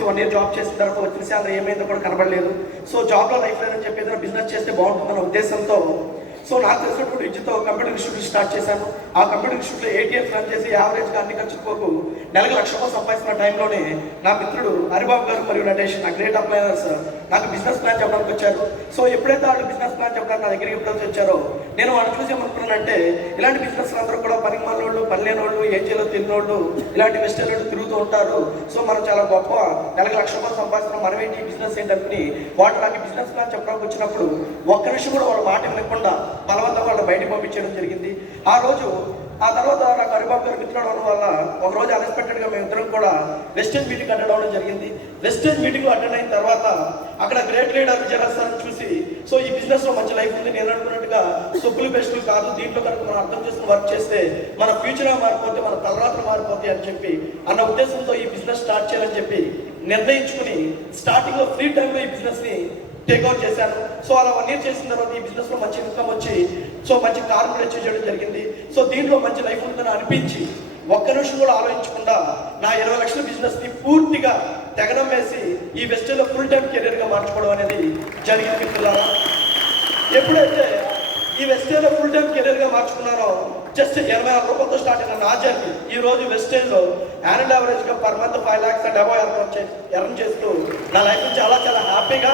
చేసి one year job చేసిన తర్వాత వచ్చిన శాలరీ ఏమైందో కూడా కనబడలేదు. సో జాబ్లో లైఫ్ లేదని చెప్పి ఏదైనా బిజినెస్ చేస్తే బాగుంటుందన్న ఉద్దేశంతో సో నాకు తెలిసినప్పుడు విద్యతో కంప్యూటర్ ఇన్స్టిట్యూట్ స్టార్ట్ చేశాను. ఆ కంప్యూటర్ ఇన్స్టిట్యూట్లో ఏటీఎస్ రన్ చేసి యావరేజ్గా అన్ని ఖర్చుకోకు నెలకు లక్ష రూపాయలు సంపాదిస్తున్న టైంలోనే నా మిత్రుడు హరిబాబు గారు మరియు నటేష్ నా గ్రేట్ అప్లయనర్స్ నాకు బిజినెస్ ప్లాన్ చెప్పడానికి వచ్చారు. సో ఎప్పుడైతే వాళ్ళు బిజినెస్ ప్లాన్ చెప్పడానికి నా దగ్గరికి ఎప్పుడైతే వచ్చారో నేను వాళ్ళు చూసి ఏమనుకున్నానంటే ఇలాంటి బిజినెస్ అందరూ కూడా పల్లెనోళ్ళు వాళ్ళు పని లేని ఇలాంటి మిస్టర్లు వాళ్ళు తిరుగుతూ ఉంటారు. సో మనం చాలా గొప్ప నెలకు లక్ష రూపాయలు సంపాదిస్తున్నాం మనం ఏంటి బిజినెస్ ఏంటని వాటి నాకు బిజినెస్ ప్లాన్ చెప్పడానికి వచ్చినప్పుడు ఒక్క నిమిషం కూడా వాళ్ళ మాట వినకుండా బలవంతం వాళ్ళు బయటకు పంపించడం జరిగింది. ఆ రోజు ఆ తర్వాత నాకు హరిబాబు గారు మిత్రుడు అవడం వల్ల ఒక రోజు అన్ఎక్స్పెక్టెడ్గా మేము ఇద్దరం కూడా వెస్టర్న్ మీటింగ్ అటెండ్ అవ్వడం జరిగింది. వెస్టర్న్ మీటింగ్ అటెండ్ అయిన తర్వాత అక్కడ గ్రేట్ లీడర్ విజయరాజ్ సార్ చూసి సో ఈ బిజినెస్లో మంచి లైఫ్ ఉంది నేను అనుకున్నట్టుగా సొప్పులు బెస్టులు కాదు దీంట్లో కనుక మనం అర్థం చేసుకుని వర్క్ చేస్తే మన ఫ్యూచర్ మారిపోతే మన తలరాత్రులు మారిపోతాయి అని చెప్పి అన్న ఉద్దేశంతో ఈ బిజినెస్ స్టార్ట్ చేయాలని చెప్పి నిర్ణయించుకుని స్టార్టింగ్లో ఫ్రీ టైంలో ఈ బిజినెస్ని టేక్అవుట్ చేశాను. సో అలా వన్ ఇయర్ చేసిన తర్వాత ఈ బిజినెస్లో మంచి ఇన్కమ్ వచ్చి సో మంచి కార్పొరేట్ చేయడం జరిగింది. సో దీంట్లో మంచి లైఫ్ ఉందని అనిపించి ఒక్క నిమిషం కూడా ఆలోచించకుండా నా ఇరవై లక్షల బిజినెస్ని పూర్తిగా వేసి ఈ వెస్టర్న్లో ఫుల్ టైం కెరీర్గా మార్చుకోవడం అనేది జరిగింది మిత్రులారా. ఎప్పుడైతే ఈ వెస్టేజ్లో ఫుల్ టైం కెరియర్గా మార్చుకున్నారో జస్ట్ ఎనభై ఆరు రూపాయలతో స్టార్ట్ అయిన నా జర్నీ ఈ రోజు వెస్టేజ్లో annual per month five lakhs and above earn earn చేస్తూ నా లైఫ్ చాలా చాలా హ్యాపీగా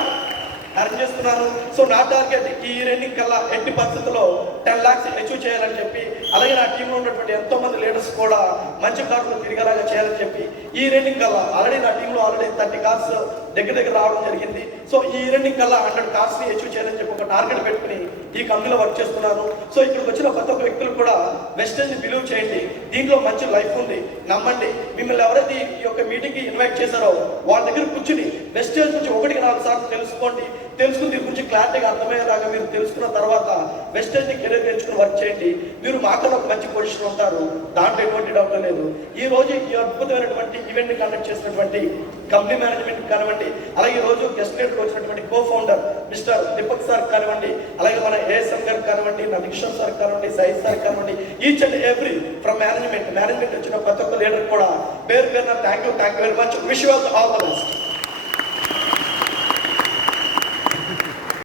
ఎర్న్ చేస్తున్నారు. సో నా టార్గెట్ ఈ రెండింగ్ కల్లా ఎట్టి పరిస్థితుల్లో టెన్ లాక్స్ అచీవ్ చేయాలని చెప్పి అలాగే నా టీంలో ఉన్నటువంటి ఎంతో మంది లీడర్స్ కూడా మంచి కార్లు తిరిగేలాగా చేయాలని చెప్పి ఈ రెండింగ్ కల్లా ఆల్రెడీ నా టీంలో ఆల్రెడీ థర్టీ కార్స్ దగ్గర దగ్గర రావడం జరిగింది. సో ఈ రెండింగ్ కల్లా హండ్రెడ్ కార్స్ని అచీవ్ చేయాలని చెప్పి ఒక టార్గెట్ పెట్టుకుని ఈ కంపెనీలో వర్క్ చేస్తున్నాను. సో ఇక్కడికి వచ్చిన ప్రతి ఒక్క వ్యక్తులు కూడా వెస్టర్న్ బిలీవ్ చేయండి. దీంట్లో మంచి లైఫ్ ఉంది. నమ్మండి. మిమ్మల్ని ఎవరైతే ఈ యొక్క మీటింగ్కి ఇన్వైట్ చేశారో వాళ్ళ దగ్గర కూర్చుని వెస్టేజ్ నుంచి ఒకటికి నాలుగు సార్లు తెలుసుకోండి. తెలుసుకుని దీని గురించి క్లారిటీగా అర్థమయ్యేలాగా మీరు తెలుసుకున్న తర్వాత వెస్టర్న్ని కెరీర్ నేర్చుకుని వర్క్ చేయండి. మీరు మాకన్నా ఒక మంచి పొజిషన్ ఉంటారు. దాంట్లో ఎటువంటి డౌట్ లేదు. ఈ రోజు ఈ అద్భుతమైనటువంటి ఈవెంట్ని కండక్ట్ చేసినటువంటి కంపెనీ మేనేజ్మెంట్ కానివ్వండి అలాగే ఈ రోజు గెస్ట్ లీడర్ వచ్చినటువంటి co founder mister Deepak sir కానివ్వండి అలాగే మన ఏఎస్ఎం గారు కానివ్వండి నా నిక్షర్ సార్ కానివ్వండి సైజ్ సార్ కానివ్వండి each and every from management management వచ్చిన ప్రతి ఒక్క లీడర్ కూడా పేరు పేరున thank you thank you very much wish all the best